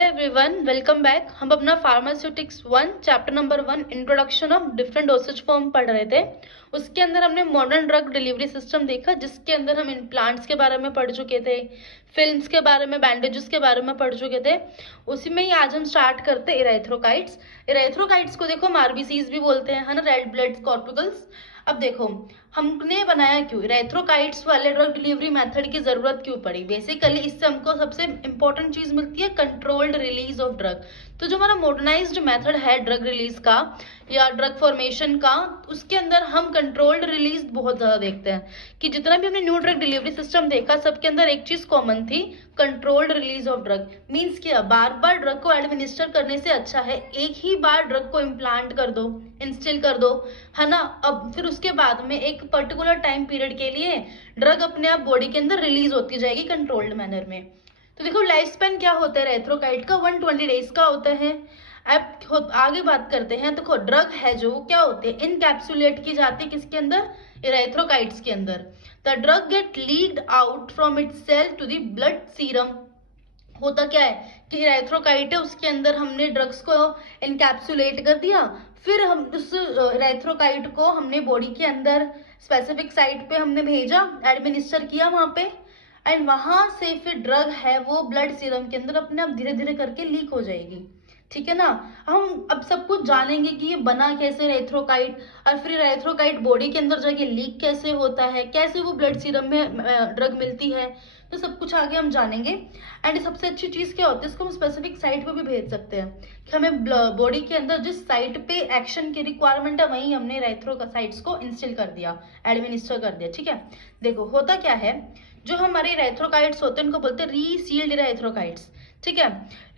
Everyone, welcome back. हम अपना pharmaceutics 1 chapter number 1 introduction of different dosage form पढ़ रहे थे। उसके अंदर हमने मॉडर्न ड्रग डिलीवरी सिस्टम देखा, जिसके अंदर हम इम्प्लांट्स के बारे में पढ़ चुके थे, फिल्म्स के बारे में, बैंडेजेस के बारे में पढ़ चुके थे। उसी में ही आज हम स्टार्ट करते इरेथ्रोकाइट्स। इरेथ्रोकाइट्स को देखो हम आरबीसीज भी बोलते हैं, है ना, रेड ब्लड कॉर्पिकल्स। अब देखो हमने बनाया क्यों, इरेथ्रोकाइट्स वाले ड्रग डिलीवरी मेथड की जरूरत क्यों पड़ी। बेसिकली इससे हमको सबसे इंपॉर्टेंट चीज मिलती है कंट्रोल्ड रिलीज ऑफ ड्रग। तो जो हमारा मॉडर्नाइज्ड मेथड है ड्रग रिलीज का या ड्रग फॉर्मेशन का, उसके अंदर हम कंट्रोल्ड रिलीज बहुत ज्यादा देखते हैं। कि जितना भी हमने न्यू ड्रग डिलीवरी सिस्टम देखा, सबके अंदर एक चीज कॉमन थी, controlled release of drug. Means क्या, बार बार ड्रग को एडमिनिस्टर करने से अच्छा है एक ही बार ड्रग को इम्प्लांट कर दो, इंस्टिल कर दो, है ना। अब फिर उसके बाद में एक पर्टिकुलर टाइम पीरियड के लिए ड्रग अपने आप बॉडी के अंदर रिलीज होती जाएगी कंट्रोल्ड मैनर में। तो देखो लाइफ स्पेन क्या होता है इरेथ्रोकाइट का, 120 डेज का होता है। अब आगे बात करते हैं। देखो ड्रग है जो क्या होती है, इनकैप्सुलेट की जाती है किसके अंदर, इरेथ्रोकाइट्स के अंदर। The drug get leaked out from its cell to the blood serum. होता क्या है कि इरेथ्रोकाइट है, उसके अंदर हमने ड्रग्स को इनकैप्सुलेट कर दिया, फिर हम उस इरेथ्रोकाइट को हमने बॉडी के अंदर स्पेसिफिक साइट पे हमने भेजा, एडमिनिस्टर किया वहां पे, एंड वहां से फिर ड्रग है वो ब्लड सीरम के अंदर अपने आप धीरे धीरे करके लीक हो जाएगी। ठीक है ना। हम अब सब कुछ जानेंगे कि ये बना कैसे इरेथ्रोकाइट, और फिर इरेथ्रोकाइट बॉडी के अंदर जाके लीक कैसे होता है, कैसे वो ब्लड सीरम में ड्रग मिलती है, तो सब कुछ आगे हम जानेंगे। एंड सबसे अच्छी चीज क्या होती है, इसको हम स्पेसिफिक साइट पे भी भेज सकते हैं कि हमें बॉडी के अंदर जिस साइट पे एक्शन की रिक्वायरमेंट है वहीं हमने इरेथ्रोसाइट्स को इंस्टिल कर दिया, एडमिनिस्टर कर दिया। ठीक है, देखो होता क्या है, जो हमारे इरेथ्रोकाइट्स होते हैं उनको बोलते हैं रीसील्ड इरेथ्रोकाइट्स। ठीक है,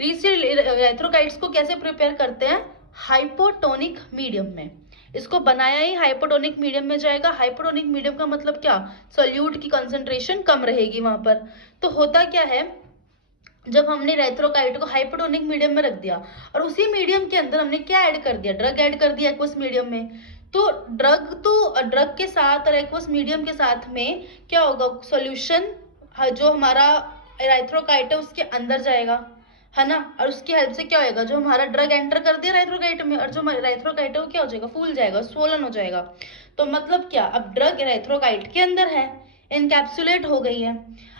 रीसील्ड इरेथ्रोकाइट्स को कैसे प्रिपेयर करते हैं, हाइपोटोनिक मीडियम में। इसको बनाया ही हाइपोटोनिक मीडियम में जाएगा। हाइपोटोनिक मीडियम का मतलब क्या, सोल्यूट की कंसंट्रेशन कम रहेगी वहां पर। तो होता क्या है, जब हमने इरेथ्रोकाइट को हाइपोटोनिक मीडियम में रख दिया और उसी मीडियम के अंदर हमने क्या ऐड कर दिया, ड्रग ऐड कर दिया एक्वस मीडियम में, तो ड्रग के साथ और एक्वस मीडियम के साथ में क्या होगा, सोल्यूशन जो हमारा इरेथ्रोकाइट है उसके अंदर जाएगा, है ना। और उसकी हेल्प से क्या होगा, जो हमारा ड्रग एंटर कर दिया इरेथ्रोकाइट में, और जो हमारा इरेथ्रोकाइट है वो क्या हो जाएगा, फूल जाएगा, स्वोलन हो जाएगा। तो मतलब क्या, अब ड्रग इरेथ्रोकाइट के अंदर है, इनकैप्सुलेट हो गई है।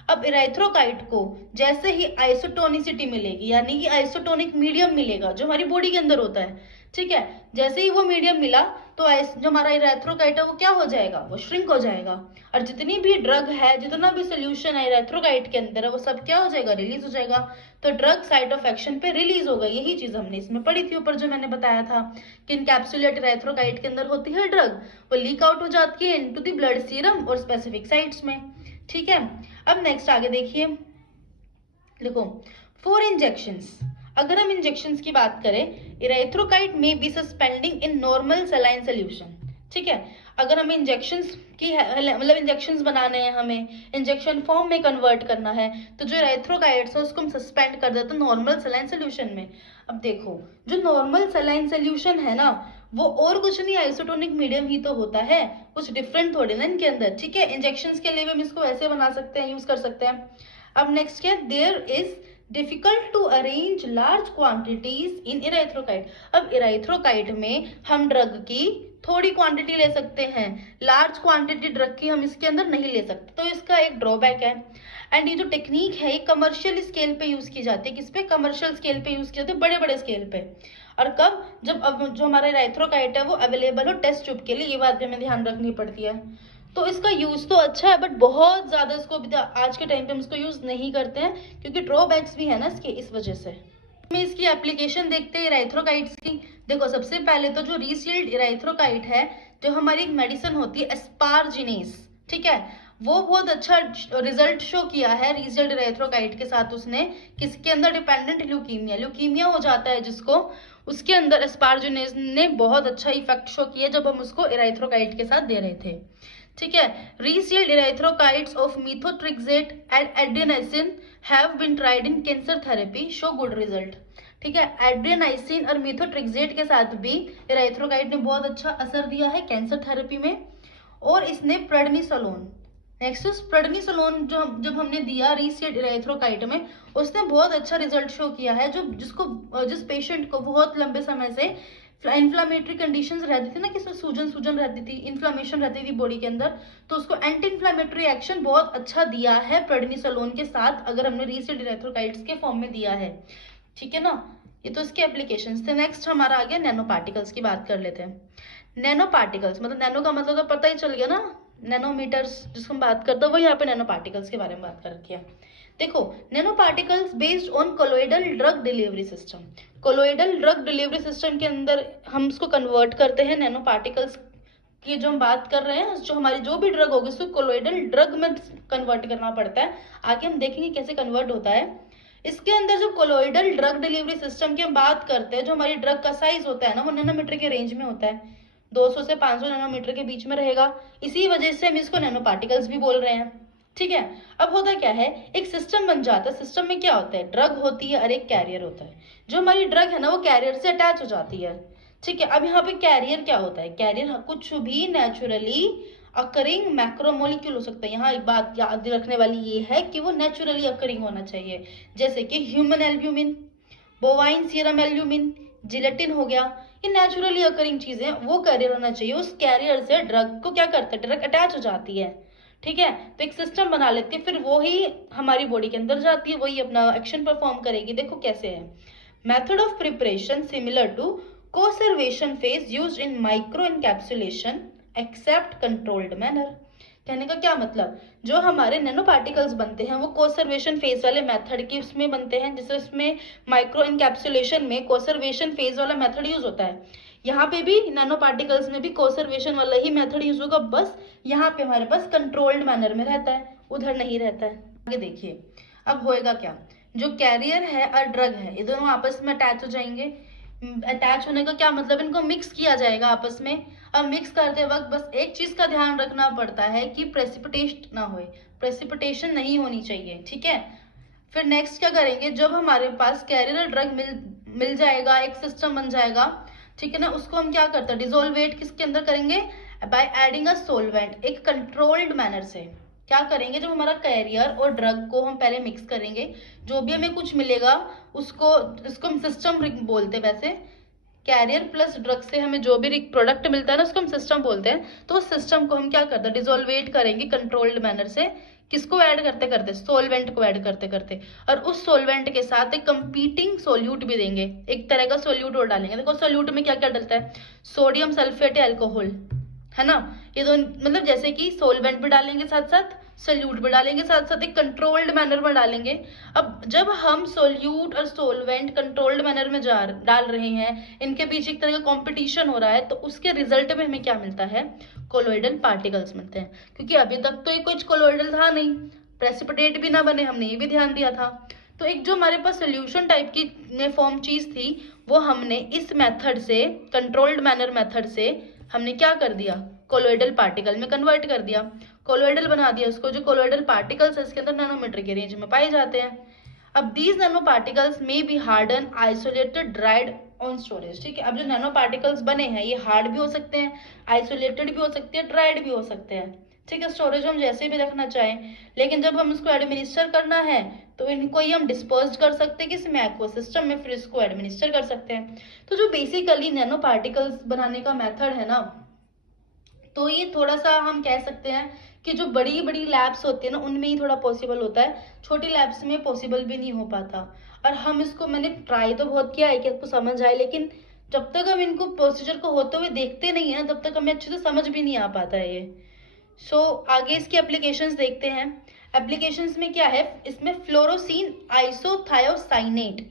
अब इरेथ्रोकाइट को जैसे ही आइसोटोनिसिटी मिलेगी, यानी कि आइसोटोनिक मीडियम मिलेगा जो हमारी बॉडी के अंदर होता है, ठीक है, जैसे ही वो मीडियम मिला तो जो हमारा इरेथ्रोकाइट है वो क्या हो जाएगा, वो श्रिंक हो जाएगा। और जितनी भी ड्रग है, जितना भी सोल्यूशन है इरेथ्रोकाइट के अंदर है, वो सब क्या हो जाएगा, रिलीज हो जाएगा। तो ड्रग साइट ऑफ एक्शन पे रिलीज हो गई। यही चीज हमने इसमें पढ़ी थी ऊपर, जो मैंने बताया था कि इनकैप्सुलेट इरेथ्रोकाइट के अंदर होती है ड्रग, वो लीक आउट हो जाती है इनटू द ब्लड सीरम और स्पेसिफिक साइट्स में। ठीक है, अब नेक्स्ट आगे देखिए, देखो फॉर इंजेक्शंस, अगर हम इंजेक्शंस की बात करें, इरेथ्रोकाइट में be suspending in normal saline solution. ठीक है, अगर हमें इंजेक्शंस की मतलब इंजेक्शंस बनाने हैं, हमें इंजेक्शन फॉर्म में कन्वर्ट करना है, तो जो इरेथ्रोकाइट्स है उसको हम सस्पेंड कर देते हैं नॉर्मल सलाइन सोल्यूशन में। अब देखो जो नॉर्मल सलाइन सोल्यूशन है ना, वो और कुछ नहीं, आइसोटोनिक मीडियम ही तो होता है, कुछ डिफरेंट थोड़े ना इनके अंदर। ठीक है, इंजेक्शंस के लिए भी हम इसको ऐसे बना सकते हैं, यूज कर सकते हैं। अब नेक्स्ट क्या, there is difficult to arrange large quantities in erythrocyte. अब इरेथ्रोकाइट में हम ड्रग की थोड़ी क्वांटिटी ले सकते हैं, लार्ज क्वांटिटी ड्रग की हम इसके अंदर नहीं ले सकते, तो इसका एक ड्रॉबैक है। एंड ये जो टेक्निक है ये कमर्शियल स्केल पे यूज की जाती है, किस पे, कमर्शियल स्केल पे यूज की जाती है, बड़े बड़े स्केल पे। और कब, जब अब जो हमारा इरेथ्रोकाइट है वो अवेलेबल हो टेस्ट ट्यूब के लिए, ये बात भी हमें ध्यान रखनी पड़ती है। तो इसका यूज तो अच्छा है, बट बहुत ज्यादा इसको आज के टाइम पे हम इसको यूज नहीं करते हैं, क्योंकि ड्रॉबैक्स भी है ना इसके, इस वजह से। में इसकी एप्लीकेशन देखते हैं इरेथ्रोकाइट्स की। देखो सबसे पहले तो जो रीसील्ड इरेथ्रोकाइट है, जो हमारी एक मेडिसिन होती है एस्पारजिनेस, ठीक है, वो बहुत अच्छा रिजल्ट शो किया है रीसील्ड इरेथ्रोकाइट के साथ उसने, किसके अंदर, डिपेंडेंट ल्यूकीमिया, ल्यूकीमिया हो जाता है जिसको, उसके अंदर एस्पारजिनेस ने बहुत अच्छा इफेक्ट शो किया जब हम उसको इरेथ्रोकाइट के साथ दे रहे थे। ठीक है, resealed erythrocytes of methotrexate and adriamycin have been tried in cancer therapy, show good result. ठीक है, एड्रेनाइसिन और methotrexate के साथ भी इरेथ्रोकाइट ने बहुत अच्छा असर दिया है कैंसर थेरेपी में। और इसने प्रेडनिसोलोन, नेक्स्ट प्रेडनिसोलोन जब हमने दिया रीसेट इरेथ्रोकाइट में, उसने बहुत अच्छा रिजल्ट शो किया है। जिस पेशेंट को बहुत लंबे समय से इन्फ्लामेटरी कंडीशंस रहती थी ना, कि सूजन रहती थी, इन्फ्लामेशन रहती थी बॉडी के अंदर, तो उसको एंटी इन्फ्लामेटरी एक्शन बहुत अच्छा दिया है प्रेडनिसोलोन के साथ, अगर हमने रीसेट इरेथ्रोकाइट्स के फॉर्म में दिया है। ठीक है ना, ये तो इसके एप्लीकेशंस थे। नेक्स्ट हमारा आ गया नैनो पार्टिकल्स की बात कर लेते हैं। नैनो पार्टिकल्स मतलब नैनो का मतलब तो पता ही चल गया ना, नैनोमीटर्स जिसको हम बात करते हैं, वो यहाँ पे नैनो पार्टिकल्स के बारे में बात कर रखी है। देखो, nano particles based on colloidal drug delivery system. Colloidal drug delivery system के अंदर हम इसको कन्वर्ट करते हैं नैनो पार्टिकल्स की। जो हम बात कर रहे हैं, जो हमारी जो भी ड्रग होगी उसको कोलोइडल ड्रग में कन्वर्ट करना पड़ता है। आगे हम देखेंगे कैसे कन्वर्ट होता है। इसके अंदर जो कोलोइडल ड्रग डिलीवरी सिस्टम की हम बात करते हैं, जो हमारी ड्रग का साइज होता है ना, वो नैनोमीटर के रेंज में होता है, 200 से 500 नैनोमीटर के बीच में रहेगा। इसी वजह से हम इसको नैनो पार्टिकल्स भी बोल रहे हैं। ठीक है, अब होता क्या है, एक सिस्टम बन जाता है। सिस्टम में क्या होता है, ड्रग होती है और एक कैरियर होता है। जो हमारी ड्रग है ना, वो कैरियर से अटैच हो जाती है। ठीक है, अब यहाँ पे कैरियर क्या होता है, कैरियर कुछ भी नेचुरली अकरिंग मैक्रोमोलिक्यूल हो सकता है। यहाँ एक बात याद रखने वाली ये है कि वो नेचुरली अकरिंग होना चाहिए, जैसे कि human albumin, bovine serum albumin, gelatin हो गया, ये नेचुरली अकरिंग चीजें, वो कैरियर होना चाहिए। उस कैरियर से ड्रग को क्या करता है, ड्रग अटैच हो जाती है। ठीक है, तो एक सिस्टम बना लेती है, फिर वो ही हमारी बॉडी के अंदर जाती है, वही अपना एक्शन परफॉर्म करेगी। देखो कैसे है, method of preparation similar to coacervation phase used in microencapsulation except controlled manner. कहने का क्या मतलब, जो हमारे नैनो पार्टिकल्स बनते हैं वो कोसर्वेशन फेज वाले मेथड के उसमें बनते हैं, जिससे उसमें माइक्रो इनकैप्सुलेशन में कोसर्वेशन फेज वाला मेथड यूज होता है। यहाँ पे भी नैनो पार्टिकल्स में भी कोसर्वेशन वाला ही मेथड यूज होगा, बस यहाँ पे हमारे पास कंट्रोल्ड मैनर में रहता है, उधर नहीं रहता है। आगे देखिए, अब होएगा क्या, जो कैरियर है और ड्रग है, ये दोनों आपस में अटैच हो जाएंगे। अटैच होने का क्या मतलब, इनको मिक्स किया जाएगा आपस में। अब मिक्स करते वक्त बस एक चीज का ध्यान रखना पड़ता है कि प्रेसिपिटेशन ना हो, प्रेसिपिटेशन नहीं होनी चाहिए। ठीक है, फिर नेक्स्ट क्या करेंगे, जब हमारे पास कैरियर ड्रग मिल जाएगा, एक सिस्टम बन जाएगा, ठीक है ना, उसको हम क्या करते हैं, डिसोल्वेट किसके अंदर करेंगे, बाय एडिंग अ सोलवेंट, एक कंट्रोल्ड मैनर से। क्या करेंगे, जब हमारा कैरियर और ड्रग को हम पहले मिक्स करेंगे, जो भी हमें कुछ मिलेगा इसको हम सिस्टम बोलते हैं। वैसे कैरियर प्लस ड्रग से हमें जो भी प्रोडक्ट मिलता है ना, उसको हम सिस्टम बोलते हैं। तो उस सिस्टम को हम क्या करते हैं, डिसोल्वेट करेंगे कंट्रोल्ड मैनर से। किसको ऐड करते करते, सोलवेंट को ऐड करते करते, और उस सोलवेंट के साथ एक कंपीटिंग सोल्यूट भी देंगे, एक तरह का सोल्यूट और डालेंगे। देखो सोल्यूट में क्या क्या डलता है, सोडियम सल्फेट एल्कोहल, है ना, ये दोनों मतलब जैसे कि सोलवेंट भी डालेंगे साथ साथ, सोल्यूट भी डालेंगे साथ साथ, एक कंट्रोल्ड मैनर में डालेंगे। अब जब हम सोल्यूट और सोलवेंट कंट्रोल्ड मैनर में डाल रहे हैं, इनके बीच एक तरह का कंपटीशन हो रहा है, तो उसके रिजल्ट में हमें क्या मिलता है, कोलोइडल पार्टिकल्स मिलते हैं। क्योंकि अभी तक तो ये कुछ कोलोइडल था नहीं, प्रेसिपिटेट भी ना बने, हमने ये भी ध्यान दिया था। तो एक जो हमारे पास सोल्यूशन टाइप की फॉर्म चीज थी, वो हमने इस मेथड से, कंट्रोल्ड मैनर मेथड से हमने क्या कर दिया, कोलोइडल पार्टिकल में कन्वर्ट कर दिया, कोलोइडल बना दिया उसको। जो कोलोइडल पार्टिकल्स है इसके अंदर नैनोमीटर के रेंज में पाए जाते हैं। अब दीज नैनो पार्टिकल्स में be harden isolated dried on storage. ठीक है, अब जो नैनो पार्टिकल्स बने हैं ये हार्ड भी हो सकते हैं, आइसोलेटेड भी हो सकते हैं, ड्राइड भी हो सकते हैं। ठीक है, स्टोरेज हम जैसे भी रखना चाहें, लेकिन जब हम इसको एडमिनिस्टर करना है तो इनको ही हम डिस्पर्स कर सकते हैं किसी एक्वा सिस्टम में, फिर इसको एडमिनिस्टर कर सकते हैं। तो जो बेसिकली नैनो पार्टिकल्स बनाने का मेथड है ना, तो ये थोड़ा सा हम कह सकते हैं कि जो बड़ी बड़ी लैब्स होती है ना, उनमें ही थोड़ा पॉसिबल होता है, छोटी लैब्स में पॉसिबल भी नहीं हो पाता। और हम इसको, मैंने ट्राई तो बहुत किया है कि आपको समझ आए, लेकिन जब तक हम इनको प्रोसीजर को होते हुए देखते नहीं है ना, तब तक हमें अच्छे से समझ भी नहीं आ पाता है ये। आगे इसकी एप्लीकेशंस देखते हैं। एप्लीकेशंस में क्या है, इसमें फ्लोरोसिन आइसोथायोसाइनेट,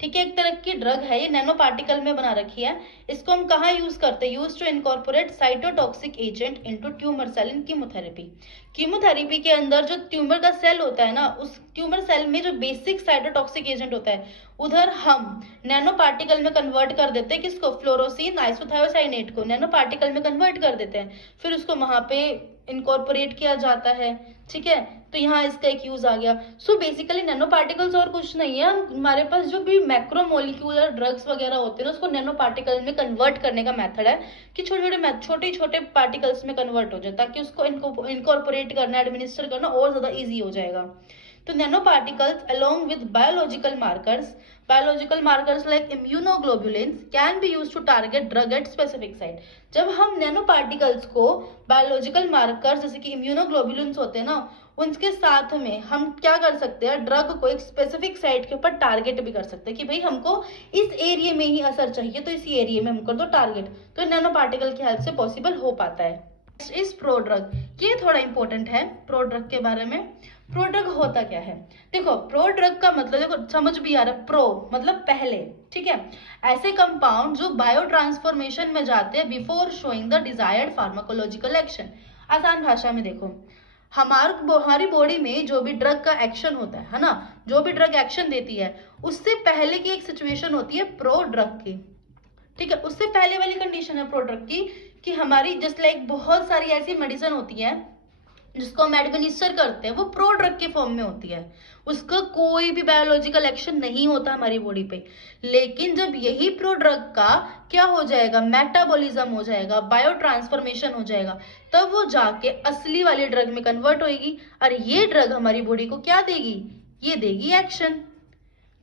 ठीक है, एक तरह की ड्रग है, ये नैनो पार्टिकल में बना रखी है। इसको हम कहाँ यूज करते हैं, use to incorporate cytotoxic agent into tumour cell in chemotherapy. Chemotherapy के अंदर जो ट्यूमर का सेल होता है ना, उस ट्यूमर सेल में जो बेसिक साइटोटॉक्सिक एजेंट होता है, उधर हम नैनो पार्टिकल में कन्वर्ट कर देते हैं। किसको, फ्लोरोसिन आइसोथायोसाइनेट को नैनो पार्टिकल में कन्वर्ट कर देते हैं, फिर उसको वहां पे इनकॉर्पोरेट किया जाता है। ठीक है, तो यहाँ इसका एक यूज आ गया। सो बेसिकली नैनो पार्टिकल्स और कुछ नहीं है, हमारे पास जो भी मैक्रोमोलिक्यूलर ड्रग्स वगैरह होते हैं ना उसको नैनो पार्टिकल में कन्वर्ट करने का मेथड है कि छोटे छोटे पार्टिकल्स में कन्वर्ट हो जाए, ताकि उसको इनकॉर्पोरेट करना, एडमिनिस्टर करना और ज्यादा ईजी हो जाएगा। तो nano particles along with biological markers like immunoglobulins can be used to target drug at specific site। जब हम नैनो पार्टिकल्स को बायोलॉजिकल मार्कर्स जैसे कि इम्यूनोग्लोबुलिन्स होते हैं ना, उनके साथ में हम क्या कर सकते हैं, ड्रग को एक स्पेसिफिक साइट के ऊपर टारगेट भी कर सकते हैं कि भाई हमको इस एरिया में ही असर चाहिए तो इसी एरिया में हम कर दो टारगेट। तो नैनो पार्टिकल की हेल्प से पॉसिबल हो पाता है। इस प्रोड्रग, ये थोड़ा इंपॉर्टेंट है प्रोड्रग के बारे में। प्रोड्रग होता क्या है, देखो प्रोड्रग का मतलब देखो समझ भी आ रहा है, प्रो मतलब पहले, ठीक है। ऐसे कंपाउंड जो बायो ट्रांसफॉर्मेशन में जाते हैं before showing the desired pharmacological action. आसान भाषा में देखो, हमारी बॉडी में जो भी ड्रग का एक्शन होता है ना, जो भी ड्रग एक्शन देती है उससे पहले की एक सिचुएशन होती है प्रोड्रग की, ठीक है। उससे पहले वाली कंडीशन है प्रोड्रग की कि हमारी जस्ट लाइक बहुत सारी ऐसी मेडिसिन होती है जिसको हम एडमिनिस्टर करते हैं, वो प्रोड्रग के फॉर्म में होती है, उसका कोई भी बायोलॉजिकल एक्शन नहीं होता हमारी बॉडी पे। लेकिन जब यही प्रोड्रग का क्या हो जाएगा, मेटाबॉलिज्म हो जाएगा, बायो ट्रांसफॉर्मेशन हो जाएगा, तब वो जाके असली वाली ड्रग में कन्वर्ट होएगी और ये ड्रग हमारी बॉडी को क्या देगी, ये देगी एक्शन,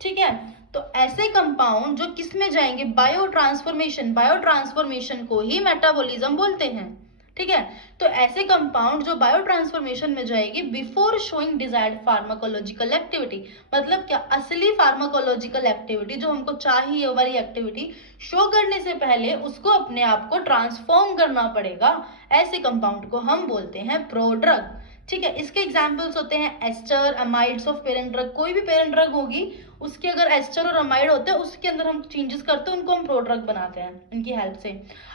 ठीक है। तो ऐसे कंपाउंड जो किस में जाएंगे, बायो ट्रांसफॉर्मेशन को ही मेटाबॉलिज्म बोलते हैं, ठीक है। तो ऐसे कंपाउंड जो बायो ट्रांसफॉर्मेशन में जाएगी before showing desired pharmacological activity, मतलब क्या, असली फार्माकोलॉजिकल एक्टिविटी जो हमको चाहिए वाली एक्टिविटी शो करने से पहले उसको अपने आप को ट्रांसफॉर्म करना पड़ेगा। ऐसे कंपाउंड को हम बोलते हैं प्रोड्रग, ठीक है। इसके एग्जाम्पल्स होते हैं ester, amides of parent drug. कोई भी पेरेंट ड्रग होगी उसके अगर एस्टर और अमाइड होते हैं उसके अंदर हम चेंजेस करते हैं, उनको हम प्रोड्रग बनाते हैं इनकी हेल्प से।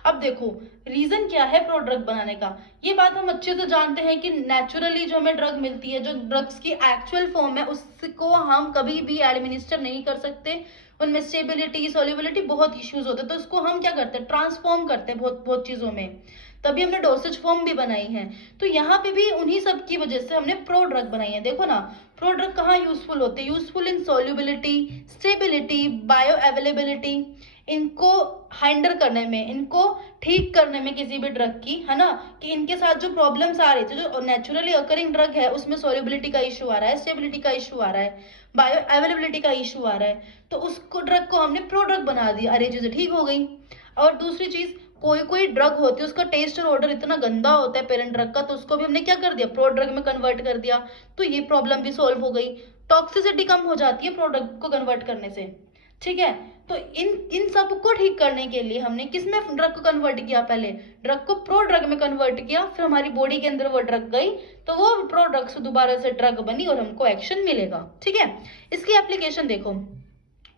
अब देखो रीजन क्या है प्रोड्रग बनाने का, ये बात हम अच्छे से जानते हैं कि नेचुरली जो हमें ड्रग मिलती है, जो ड्रग्स की एक्चुअल फॉर्म है उसको हम कभी भी एडमिनिस्टर नहीं कर सकते, उनमें स्टेबिलिटी, सॉल्युबिलिटी बहुत इश्यूज होते हैं। तो इसको हम क्या करते हैं, ट्रांसफॉर्म करते हैं बहुत चीजों में, तभी हमने डोसेज फॉर्म भी बनाई है। तो यहाँ पे भी उन्हीं सब की वजह से हमने प्रोड्रग बनाई है। देखो ना प्रोड्रग कहाँ यूजफुल होते हैं, useful in solubility, stability, bio availability, इनको हैंडल करने में, इनको ठीक करने में किसी भी ड्रग की, है ना, कि इनके साथ जो प्रॉब्लम्स आ रही थी, जो नेचुरली अकरिंग ड्रग है उसमें सॉल्युबिलिटी का इशू आ रहा है, स्टेबिलिटी का इशू आ रहा है, बायो अवेलेबिलिटी का इशू आ रहा है, तो उसको ड्रग को हमने प्रोड्रग बना दिया, अरे चीजें ठीक हो गई। और दूसरी चीज, कोई ड्रग होती है उसका टेस्ट और ऑर्डर इतना गंदा होता है पेरेंट ड्रग का, तो उसको भी हमने क्या कर दिया, प्रोड्रग में कन्वर्ट कर दिया, तो ये प्रॉब्लम भी सॉल्व हो गई। टॉक्सिसिटी कम हो जाती है प्रोडक्ट को कन्वर्ट करने से, ठीक है। तो इन सब को ठीक करने के लिए हमने किसमें ड्रग को कन्वर्ट किया, पहले ड्रग को प्रोड्रग में कन्वर्ट किया, फिर हमारी बॉडी के अंदर वो ड्रग गई तो वो प्रोड्रग से दोबारा से ड्रग बनी और हमको एक्शन मिलेगा, ठीक है। इसकी एप्लीकेशन देखो,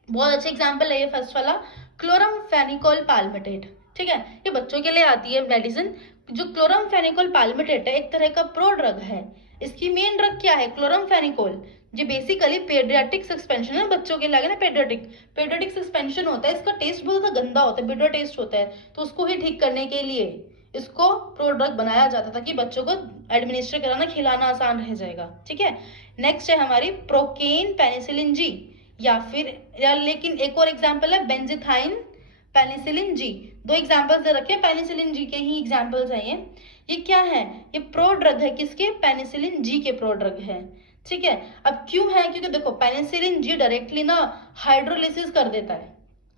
बहुत अच्छे एग्जाम्पल है ये फर्स्ट वाला, क्लोरमफेनिकोल पाल्मिटेट, ठीक है। ये बच्चों के लिए आती है मेडिसिन। जो क्लोरमफेनिकोल पाल्मिटेट है एक तरह का प्रोड्रग है। इसकी मेन ड्रग क्या है, क्लोरमफेनिकोल। ये बेसिकली पेडियाट्रिक सस्पेंशन है, बच्चों के लिए ना पेडियाट्रिक सस्पेंशन होता है, इसका टेस्ट बहुत ज्यादा गंदा होता है, बिटर टेस्ट होता है, तो उसको ही ठीक करने के लिए इसको प्रोड्रग बनाया जाता था कि बच्चों को एडमिनिस्टर कराना, खिलाना आसान रह जाएगा, ठीक है। नेक्स्ट है हमारी प्रोकेन पेनिसिलिन जी, लेकिन एक और एग्जाम्पल है बेंजिथाइन पेनिसिलिन जी। दो एग्जाम्पल्स दे रखे हैं, पेनिसिलिन जी के ही एग्जाम्पल्स हैं ये क्या है, ये प्रोड्रग है, किसके, पेनिसिलिन जी के प्रोड्रग है, ठीक है। अब क्यों है, क्योंकि देखो पेनिसिलिन जी डायरेक्टली ना हाइड्रोलिसिस कर देता है,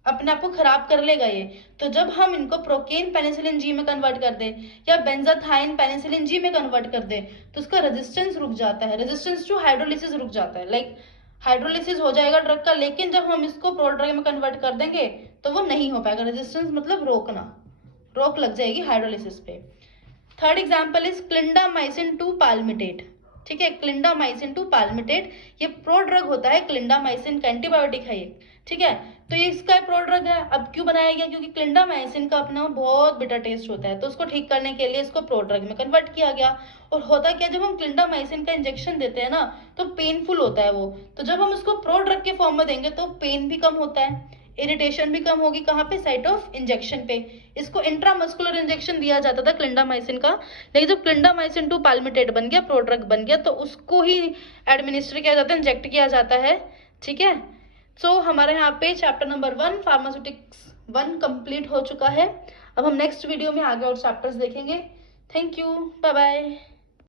अपने आप को खराब कर लेगा ये। तो जब हम इनको प्रोकेन पेनिसिलिन जी में कन्वर्ट कर दे या बेंजाथाइन पेनिसिलिन जी में कन्वर्ट कर दे तो उसका रेजिस्टेंस रुक जाता है, रेजिस्टेंस टू हाइड्रोलिसिस रुक जाता है, लाइक हाइड्रोलिसिस हो जाएगा ड्रग का, लेकिन जब हम इसको प्रोड्रग में कन्वर्ट कर देंगे तो वो नहीं हो पाएगा, रेजिस्टेंस मतलब रोक लग जाएगी हाइड्रोलिसिस पे। Third example is clindamycin 2 palmitate, ठीक है। क्लिंडामाइसिन 2 पाल्मिटेट ये प्रोड्रग होता है, क्लिंडामाइसिन का एंटीबायोटिक है ये, ठीक है। तो ये इसका प्रोड्रग है। अब क्यों बनाया गया, क्योंकि क्लिंडामाइसिन का अपना बहुत बिटर टेस्ट होता है, तो उसको ठीक करने के लिए इसको प्रोड्रग में कन्वर्ट किया गया। और होता क्या, जब हम क्लिंडामाइसिन का इंजेक्शन देते हैं ना तो पेनफुल होता है वो, तो जब हम उसको प्रोड्रग के फॉर्म में देंगे तो पेन भी कम होता है, इरिटेशन भी कम होगी कहाँ पे, साइट ऑफ इंजेक्शन पे। इसको इंट्रामस्कुलर इंजेक्शन दिया जाता था क्लिंडामाइसिन का, लेकिन जब क्लिंडामाइसिन 2 पाल्मिटेट बन गया, प्रोड्रग बन गया, तो उसको ही एडमिनिस्टर किया जाता है, इंजेक्ट किया जाता है। ठीक है, सो हमारे यहाँ पे चैप्टर नंबर 1 फार्मास्यूटिक्स 1 कंप्लीट हो चुका है। अब हम नेक्स्ट वीडियो में आगे और चैप्टर्स देखेंगे। Thank you, bye bye.